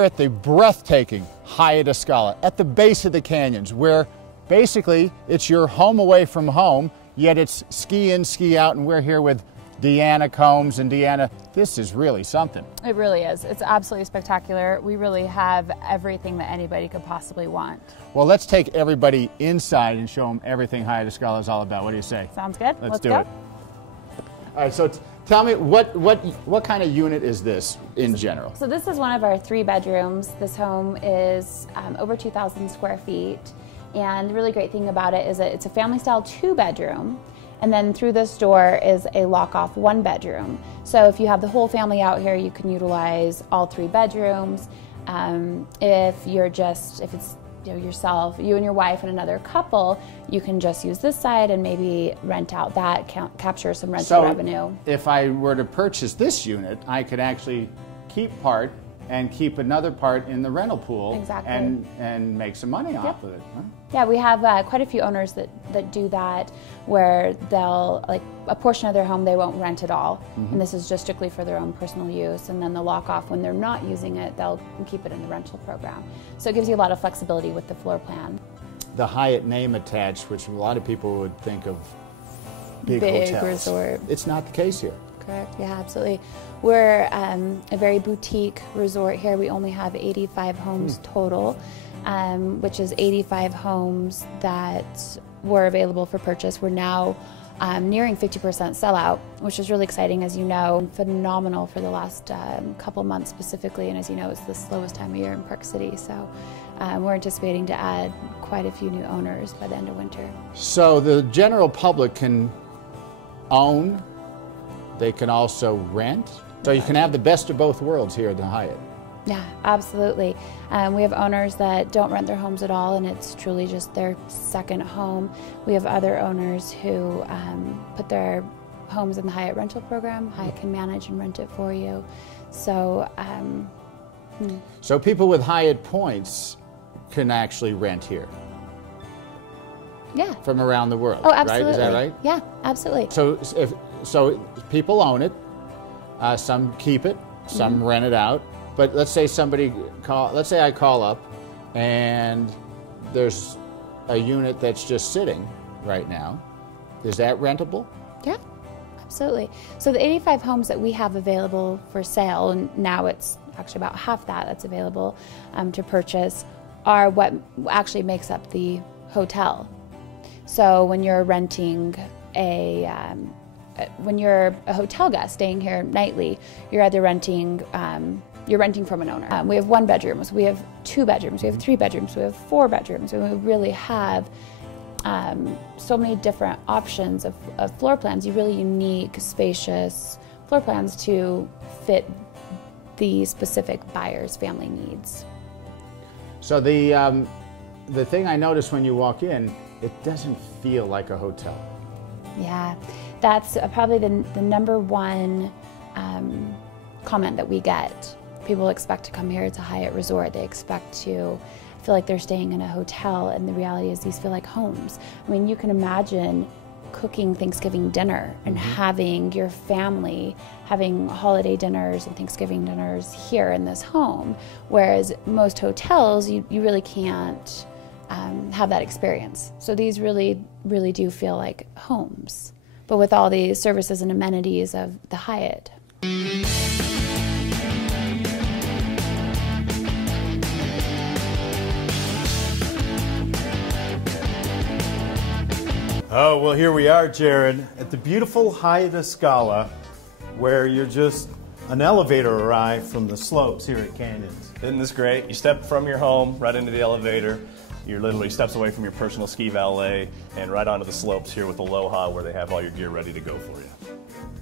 We're at the breathtaking Hyatt Escala at the base of the canyons, where basically it's your home away from home, yet it's ski in, ski out, and we're here with Deanna Combs. And Deanna, this is really something. It really is. It's absolutely spectacular. We really have everything that anybody could possibly want. Well, let's take everybody inside and show them everything Hyatt Escala is all about. What do you say? Sounds good. Let's do it. All right, so tell me, what kind of unit is this in general? So this is one of our 3 bedrooms. This home is over 2,000 square feet. And the really great thing about it is that it's a family style 2-bedroom. And then through this door is a lock-off 1-bedroom. So if you have the whole family out here, you can utilize all 3 bedrooms. If it's yourself, you and your wife and another couple, you can just use this side and maybe rent out that, capture some rental revenue. If I were to purchase this unit, I could actually keep part and keep another part in the rental pool. Exactly. and make some money off of it. Huh? Yeah, we have quite a few owners that do that, where they'll, like, a portion of their home they won't rent at all, and this is just strictly for their own personal use, and then the lock off, when they're not using it, they'll keep it in the rental program. So it gives you a lot of flexibility with the floor plan. The Hyatt name attached, which a lot of people would think of big hotels. Resort. It's not the case here. Correct, yeah, absolutely. We're a very boutique resort here. We only have 85 homes total, which is 85 homes that were available for purchase. We're now nearing 50% sellout, which is really exciting, as you know. Phenomenal for the last couple months specifically, and as you know, it's the slowest time of year in Park City. So we're anticipating to add quite a few new owners by the end of winter. So the general public can own, they can also rent. So you can have the best of both worlds here at the Hyatt. Yeah, absolutely. We have owners that don't rent their homes at all, and it's truly just their second home. We have other owners who put their homes in the Hyatt rental program. Hyatt can manage and rent it for you. So, so people with Hyatt points can actually rent here. Yeah. From around the world. Oh, absolutely. Right? Is that right? Yeah, absolutely. So people own it. Some keep it. Some rent it out. But let's say I call up and there's a unit that's just sitting right now. Is that rentable? Yeah, absolutely. So the 85 homes that we have available for sale, and now it's actually about half that's available to purchase, are what actually makes up the hotel. So when you're renting when you're a hotel guest staying here nightly, you're either renting from an owner. We have 1 bedrooms, we have 2 bedrooms, we have 3 bedrooms, we have 4 bedrooms, and we really have so many different options of floor plans, really unique, spacious floor plans to fit the specific buyer's family needs. So the thing I noticed when you walk in, it doesn't feel like a hotel. Yeah, that's probably the number one comment that we get. People expect to come here. It's a Hyatt resort. They expect to feel like they're staying in a hotel, and the reality is these feel like homes. I mean, you can imagine cooking Thanksgiving dinner and having your family having holiday dinners and Thanksgiving dinners here in this home, whereas most hotels, you really can't have that experience. So these really, really do feel like homes, but with all the services and amenities of the Hyatt. Oh, well, here we are, Jared, at the beautiful Hyatt Escala, where you're just an elevator ride from the slopes here at Canyons. Isn't this great? You step from your home right into the elevator. You're literally steps away from your personal ski valet and right onto the slopes here with Aloha, where they have all your gear ready to go for you.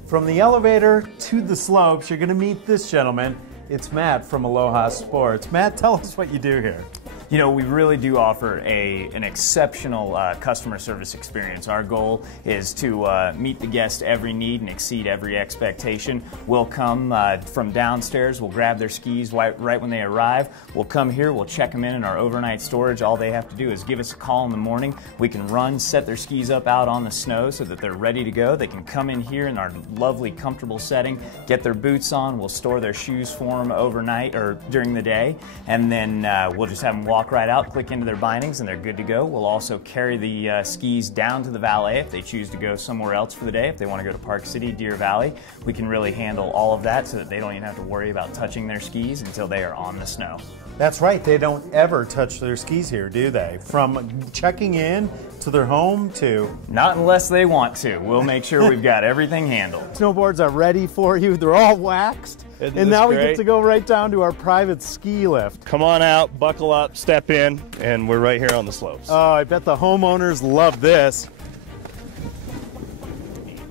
From the elevator to the slopes, you're going to meet this gentleman. It's Matt from Aloha Sports. Matt, tell us what you do here. You know, we really do offer an exceptional customer service experience. Our goal is to meet the guest every need and exceed every expectation. We'll come from downstairs, we'll grab their skis right when they arrive. We'll come here, we'll check them in our overnight storage. All they have to do is give us a call in the morning. We can run, set their skis up out on the snow so that they're ready to go. They can come in here in our lovely, comfortable setting, get their boots on. We'll store their shoes for them overnight or during the day, and then we'll just have them walk right out, click into their bindings, and they're good to go. We'll also carry the skis down to the valet if they choose to go somewhere else for the day. If they want to go to Park City, Deer Valley, we can really handle all of that so that they don't even have to worry about touching their skis until they are on the snow. That's right. They don't ever touch their skis here, do they? From checking in to their home to... Not unless they want to. We'll make sure we've got everything handled. Snowboards are ready for you. They're all waxed. And now we get to go right down to our private ski lift. Come on out, buckle up, step in, and we're right here on the slopes. Oh, I bet the homeowners love this.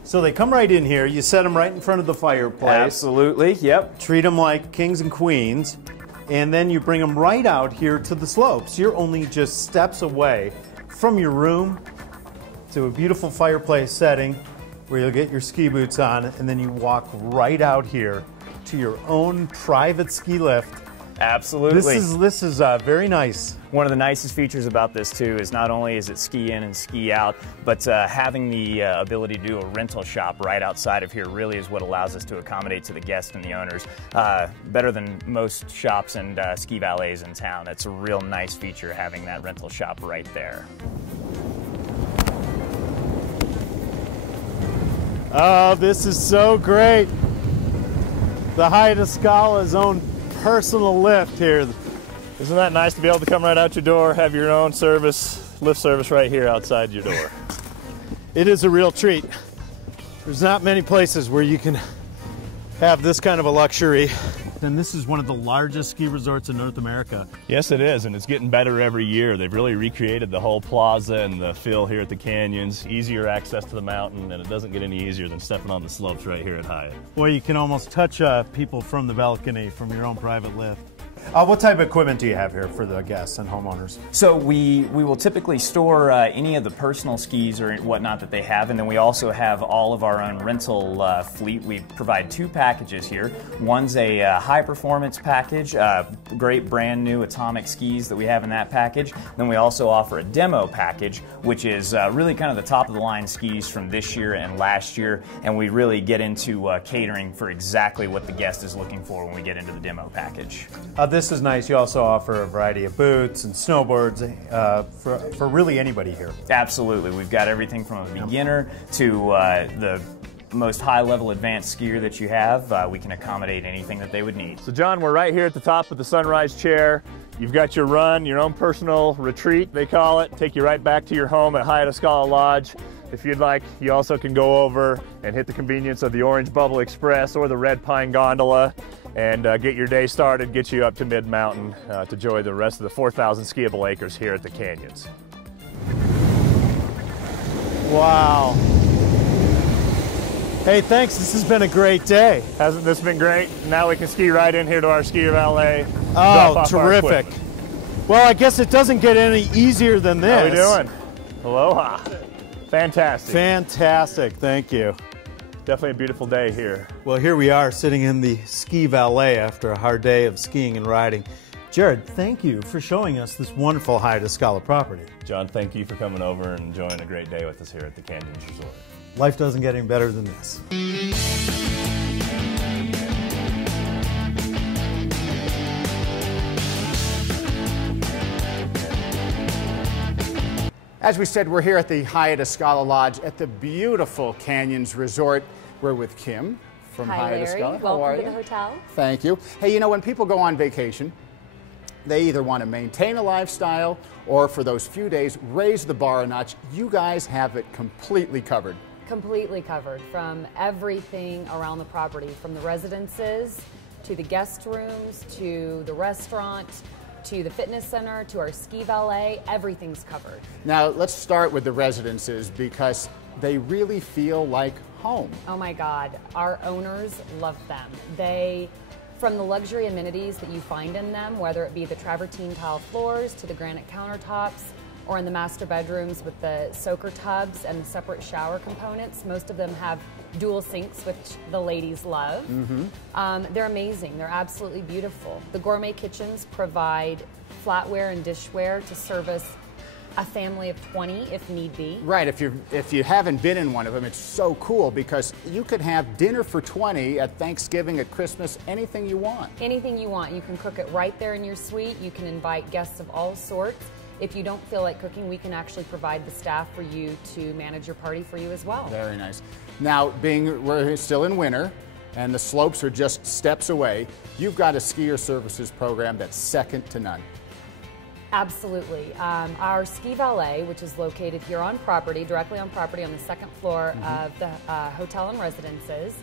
So they come right in here. You set them right in front of the fireplace. Absolutely, yep. Treat them like kings and queens. And then you bring them right out here to the slopes. You're only just steps away from your room to a beautiful fireplace setting where you'll get your ski boots on, and then you walk right out here to your own private ski lift. Absolutely. This is very nice. One of the nicest features about this too is not only is it ski in and ski out, but having the ability to do a rental shop right outside of here really is what allows us to accommodate to the guests and the owners. Better than most shops and ski valets in town. It's a real nice feature having that rental shop right there. Oh, this is so great. The Hyatt Escala's own personal lift here. Isn't that nice to be able to come right out your door, have your own lift service right here outside your door? It is a real treat. There's not many places where you can have this kind of a luxury. And this is one of the largest ski resorts in North America. Yes, it is, and it's getting better every year. They've really recreated the whole plaza and the feel here at the canyons. Easier access to the mountain, and it doesn't get any easier than stepping on the slopes right here at Hyatt. Boy, you can almost touch people from the balcony from your own private lift. What type of equipment do you have here for the guests and homeowners? So we will typically store any of the personal skis or whatnot that they have, and then we also have all of our own rental fleet. We provide two packages here. One's a high performance package, great brand new atomic skis that we have in that package. Then we also offer a demo package, which is really kind of the top of the line skis from this year and last year, and we really get into catering for exactly what the guest is looking for when we get into the demo package. This is nice. You also offer a variety of boots and snowboards for really anybody here. Absolutely. We've got everything from a beginner to the most high-level advanced skier that you have. We can accommodate anything that they would need. So John, we're right here at the top of the sunrise chair. You've got your run, your own personal retreat, they call it. Take you right back to your home at Hyatt Escala Lodge. If you'd like, you also can go over and hit the convenience of the Orange Bubble Express or the Red Pine Gondola and get your day started, get you up to mid-mountain to enjoy the rest of the 4,000 skiable acres here at the canyons. Wow. Hey, thanks. This has been a great day. Hasn't this been great? Now we can ski right in here to our ski valet. Oh, terrific. Well, I guess it doesn't get any easier than this. How we doing? Aloha. Fantastic. Fantastic. Thank you. Definitely a beautiful day here. Well, here we are sitting in the ski valet after a hard day of skiing and riding. Jared, thank you for showing us this wonderful Hyatt Escala property. John, thank you for coming over and enjoying a great day with us here at the Canyons Resort. Life doesn't get any better than this. As we said, we're here at the Hyatt Escala Lodge at the beautiful Canyons Resort. We're with Kim from Hyatt Escala. How are you? Welcome to the hotel. Thank you. Hey, you know, when people go on vacation, they either want to maintain a lifestyle or for those few days, raise the bar a notch. You guys have it completely covered. Completely covered from everything around the property, from the residences to the guest rooms to the restaurant to the fitness center to our ski valet. Everything's covered. Now, let's start with the residences because they really feel like home. Oh my God, our owners love them. They From the luxury amenities that you find in them, whether it be the travertine tile floors to the granite countertops, or in the master bedrooms with the soaker tubs and the separate shower components. Most of them have dual sinks, which the ladies love. They're amazing. They're absolutely beautiful. The gourmet kitchens provide flatware and dishware to service a family of 20 if need be. Right, if you haven't been in one of them, it's so cool because you could have dinner for 20 at Thanksgiving, at Christmas, anything you want. Anything you want. You can cook it right there in your suite. You can invite guests of all sorts. If you don't feel like cooking, we can actually provide the staff for you to manage your party for you as well. Very nice. Now, we're still in winter and the slopes are just steps away, you've got a skier services program that's second to none. Absolutely. Our ski valet, which is located here on property, directly on property on the second floor of the hotel and residences.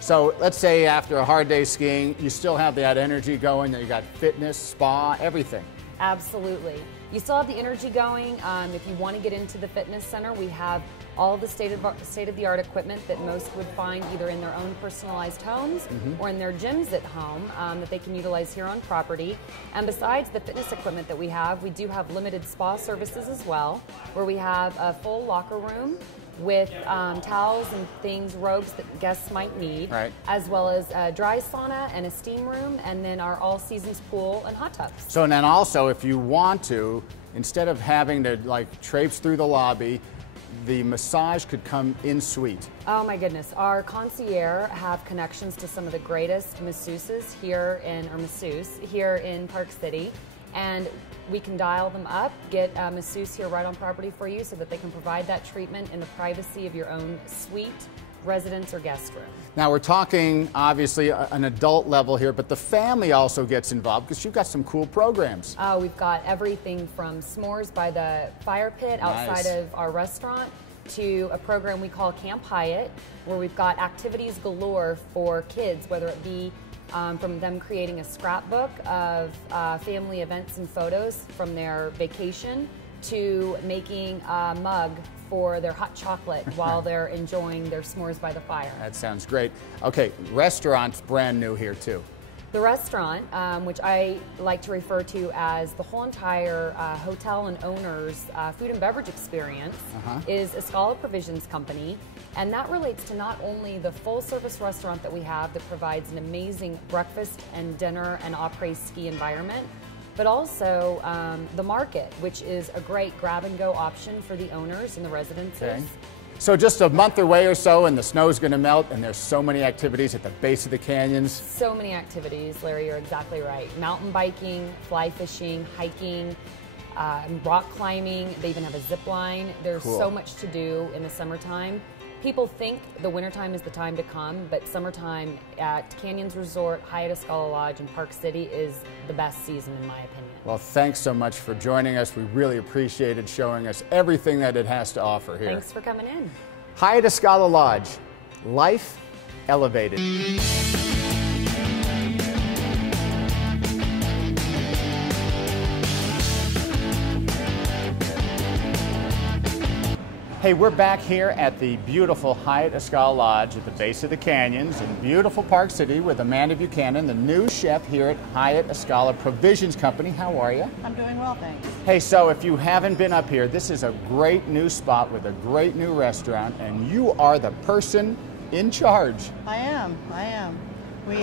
So let's say after a hard day skiing, you still have that energy going, you got fitness, spa, everything. Absolutely. You still have the energy going. If you want to get into the fitness center, we have all the state-of-the-art equipment that most would find either in their own personalized homes or in their gyms at home that they can utilize here on property. And besides the fitness equipment that we do have limited spa services as well, where we have a full locker room with towels and things, robes that guests might need, as well as a dry sauna and a steam room, and then our all-seasons pool and hot tubs. So then also, if you want to, instead of having to like traipse through the lobby, the massage could come in suite. Oh my goodness. Our concierge have connections to some of the greatest masseuses here in Park City. And we can dial them up, get a masseuse here right on property for you so that they can provide that treatment in the privacy of your own suite, residence, or guest room. Now we're talking obviously an adult level here, but the family also gets involved because you've got some cool programs. Oh, we've got everything from s'mores by the fire pit outside of our restaurant to a program we call Camp Hyatt, where we've got activities galore for kids, whether it be from them creating a scrapbook of family events and photos from their vacation to making a mug for their hot chocolate while they're enjoying their s'mores by the fire. That sounds great. Okay, restaurant's brand new here too. The restaurant, which I like to refer to as the whole entire hotel and owner's food and beverage experience, is Escala Provisions Company. And that relates to not only the full-service restaurant that we have that provides an amazing breakfast and dinner and après ski environment, but also the market, which is a great grab-and-go option for the owners and the residences. Okay. So just a month away or so and the snow's going to melt and there's so many activities at the base of the canyons. So many activities, Larry, you're exactly right. Mountain biking, fly fishing, hiking, rock climbing, they even have a zip line. There's so much to do in the summertime. People think the wintertime is the time to come, but summertime at Canyons Resort, Hyatt Escala Lodge in Park City is the best season in my opinion. Well, thanks so much for joining us. We really appreciated showing us everything that it has to offer here. Thanks for coming in. Hyatt Escala Lodge, life elevated. Hey, we're back here at the beautiful Hyatt Escala Lodge at the base of the canyons in beautiful Park City with Amanda Buchanan, the new chef here at Hyatt Escala Provisions Company. How are you? I'm doing well, thanks. Hey, so if you haven't been up here, this is a great new spot with a great new restaurant, and you are the person in charge. I am. We,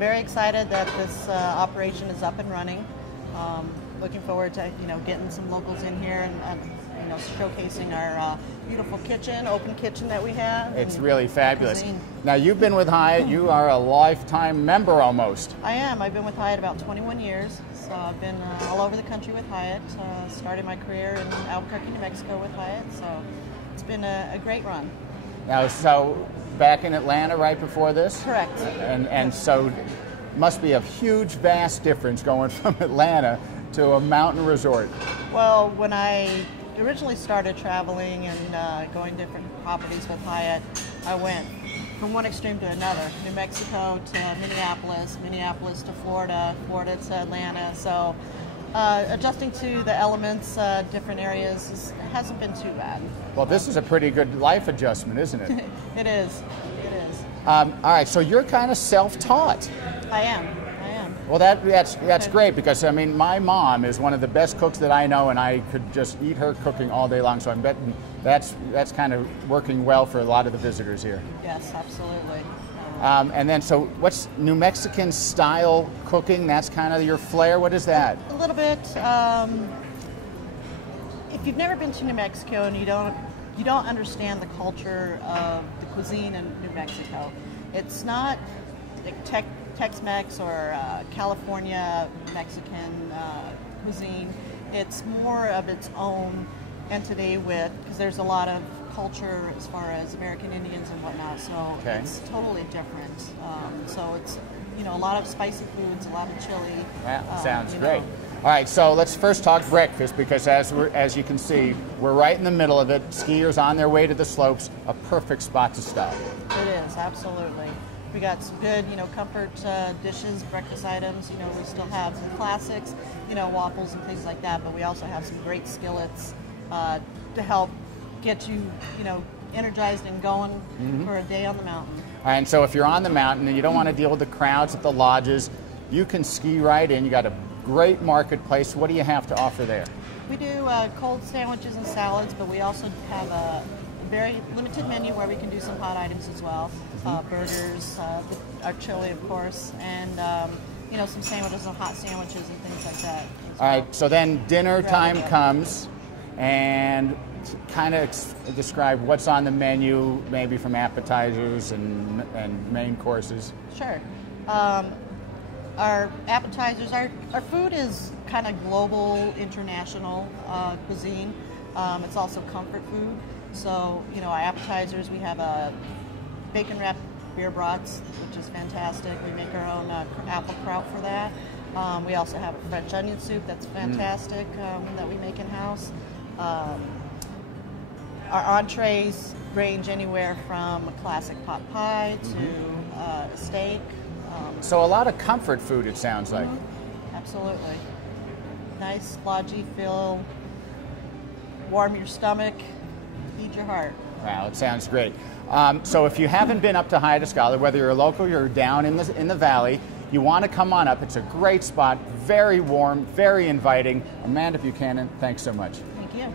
very excited that this operation is up and running. Looking forward to, getting some locals in here and showcasing our beautiful kitchen, open kitchen that we have. It's really fabulous. Cuisine. Now, you've been with Hyatt. You are a lifetime member almost. I am. I've been with Hyatt about 21 years. So I've been all over the country with Hyatt. Started my career in Albuquerque, New Mexico with Hyatt. So it's been a great run. Now, so back in Atlanta right before this? Correct. And so must be a huge, vast difference going from Atlanta to a mountain resort. Well, when I originally started traveling and going different properties with Hyatt, I went from one extreme to another. New Mexico to Minneapolis to Florida to Atlanta. So adjusting to the elements, different areas, hasn't been too bad. Well, this is a pretty good life adjustment, isn't it? It is. All right, so you're kind of self-taught. I am. Well, that's great, because I mean, my mom is one of the best cooks that I know, and I could just eat her cooking all day long. So I'm betting that's kind of working well for a lot of the visitors here. Yes, absolutely. And then, so what's New Mexican style cooking? That's kind of your flair. What is that? A little bit. If you've never been to New Mexico and you don't understand the culture of the cuisine in New Mexico, it's not like Tex-Mex or California Mexican cuisine. It's more of its own entity because there's a lot of culture as far as American Indians and whatnot, so it's totally different. So it's, a lot of spicy foods, a lot of chili. That sounds great. All right, so let's first talk breakfast, because as you can see, we're right in the middle of it. Skiers on their way to the slopes, a perfect spot to stop. It is, absolutely. We got some good, comfort dishes, breakfast items. We still have some classics, waffles and things like that, but we also have some great skillets to help get you, energized and going for a day on the mountain. All right, and so if you're on the mountain and you don't want to deal with the crowds at the lodges, you can ski right in. You got a great marketplace. What do you have to offer there? We do cold sandwiches and salads, but we also have a very limited menu where we can do some hot items as well. Burgers, our chili, of course, and some sandwiches and hot sandwiches and things like that. All right, so then dinner time comes, and kind of describe what's on the menu, maybe from appetizers and main courses. Sure. Our appetizers, our food is kind of global, international cuisine. It's also comfort food. So, our appetizers, we have a bacon wrapped beer brats, which is fantastic. We make our own apple kraut for that. We also have a French onion soup that's fantastic that we make in-house. Our entrees range anywhere from a classic pot pie to steak. So a lot of comfort food, it sounds like. Absolutely. Nice, lodgy feel, warm your stomach, feed your heart. Wow, it sounds great. So if you haven't been up to Hyatt Escala, whether you're local or you're down in the valley, you want to come on up. It's a great spot, very warm, very inviting. Amanda Buchanan, thanks so much. Thank you.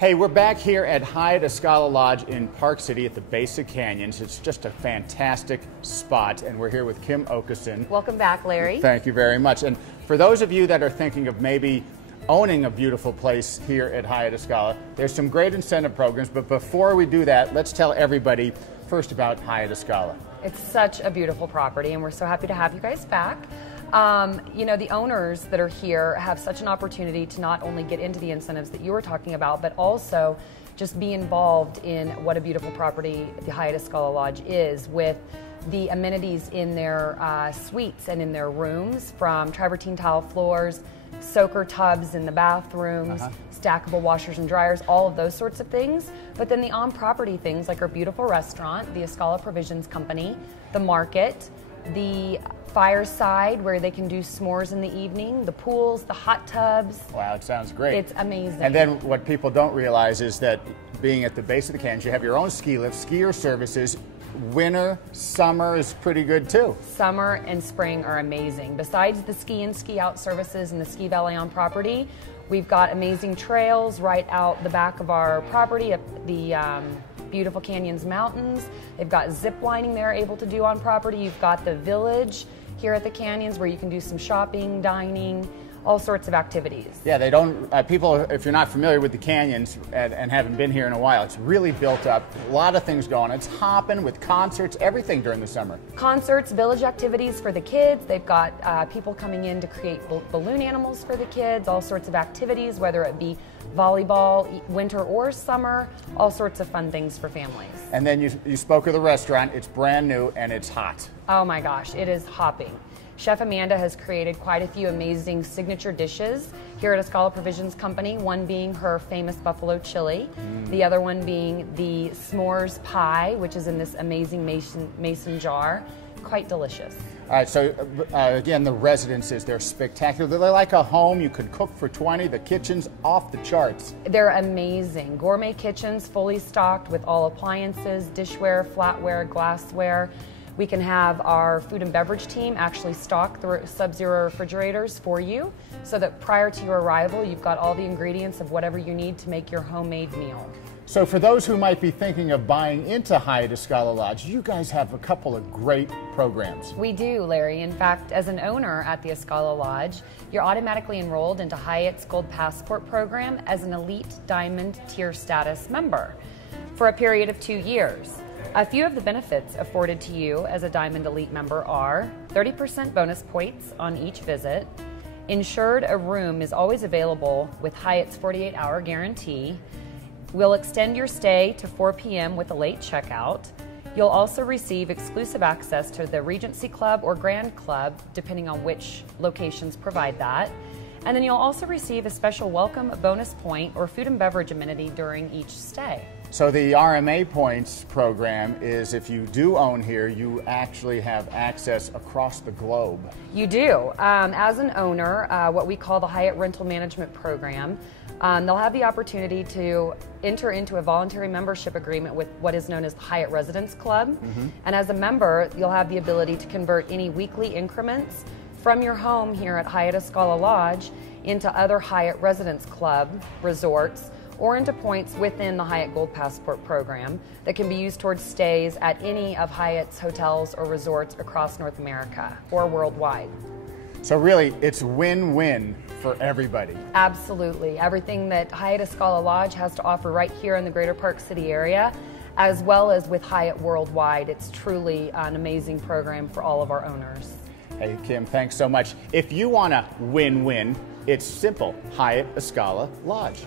Hey, we're back here at Hyatt Escala Lodge in Park City at the base of Canyons. It's just a fantastic spot, and we're here with Kim Okeson. Welcome back, Larry. Thank you very much. And for those of you that are thinking of maybe owning a beautiful place here at Hyatt Escala, there's some great incentive programs, but before we do that, let's tell everybody first about Hyatt Escala. It's such a beautiful property, and we're so happy to have you guys back. The owners that are here have such an opportunity to not only get into the incentives that you were talking about, but also just be involved in what a beautiful property the Hyatt Escala Lodge is, with the amenities in their suites and in their rooms, from travertine tile floors, soaker tubs in the bathrooms, stackable washers and dryers, all of those sorts of things. But then the on-property things like our beautiful restaurant, the Escala Provisions Company, the market, the fireside where they can do s'mores in the evening, the pools, the hot tubs. Wow, it sounds great. It's amazing. And then what people don't realize is that being at the base of the canyons, you have your own ski lift, skier services. Winter, summer is pretty good too. Summer and spring are amazing. Besides the ski in, ski out services and the ski valet on property, we've got amazing trails right out the back of our property up the beautiful Canyons Mountains. They've got zip lining they're able to do on property. You've got the village here at the canyons where you can do some shopping, dining, all sorts of activities. Yeah, they don't, people, if you're not familiar with the canyons and haven't been here in a while, it's really built up. A lot of things going on. It's hopping with concerts, everything during the summer. Concerts, village activities for the kids. They've got people coming in to create balloon animals for the kids, all sorts of activities, whether it be volleyball, winter or summer, all sorts of fun things for families. And then you spoke of the restaurant. It's brand new and it's hot. Oh my gosh, it is hopping. Chef Amanda has created quite a few amazing signature dishes here at Escala Provisions Company, one being her famous buffalo chili, the other one being the s'mores pie, which is in this amazing mason jar. Quite delicious. All right, so again, the residences, they're spectacular. They're like a home. You could cook for 20. The kitchen's off the charts. They're amazing. Gourmet kitchens, fully stocked with all appliances, dishware, flatware, glassware. We can have our food and beverage team actually stock the Sub-Zero refrigerators for you so that prior to your arrival, you've got all the ingredients of whatever you need to make your homemade meal. So for those who might be thinking of buying into Hyatt Escala Lodge, you guys have a couple of great programs. We do, Larry. In fact, as an owner at the Escala Lodge, you're automatically enrolled into Hyatt's Gold Passport program as an Elite Diamond Tier status member for a period of 2 years. A few of the benefits afforded to you as a Diamond Elite member are 30% bonus points on each visit, ensured a room is always available with Hyatt's 48-hour guarantee. We'll extend your stay to 4 p.m. with a late checkout. You'll also receive exclusive access to the Regency Club or Grand Club, depending on which locations provide that. And then you'll also receive a special welcome bonus point or food and beverage amenity during each stay. So the RMA points program is if you do own here, you actually have access across the globe. You do. As an owner, what we call the Hyatt Rental Management Program, they'll have the opportunity to enter into a voluntary membership agreement with what is known as the Hyatt Residence Club. And as a member, you'll have the ability to convert any weekly increments from your home here at Hyatt Escala Lodge into other Hyatt Residence Club resorts or into points within the Hyatt Gold Passport program that can be used towards stays at any of Hyatt's hotels or resorts across North America or worldwide. So really, it's win-win for everybody. Absolutely. Everything that Hyatt Escala Lodge has to offer right here in the Greater Park City area, as well as with Hyatt worldwide. It's truly an amazing program for all of our owners. Hey, Kim, thanks so much. If you want to win-win, it's simple. Hyatt Escala Lodge.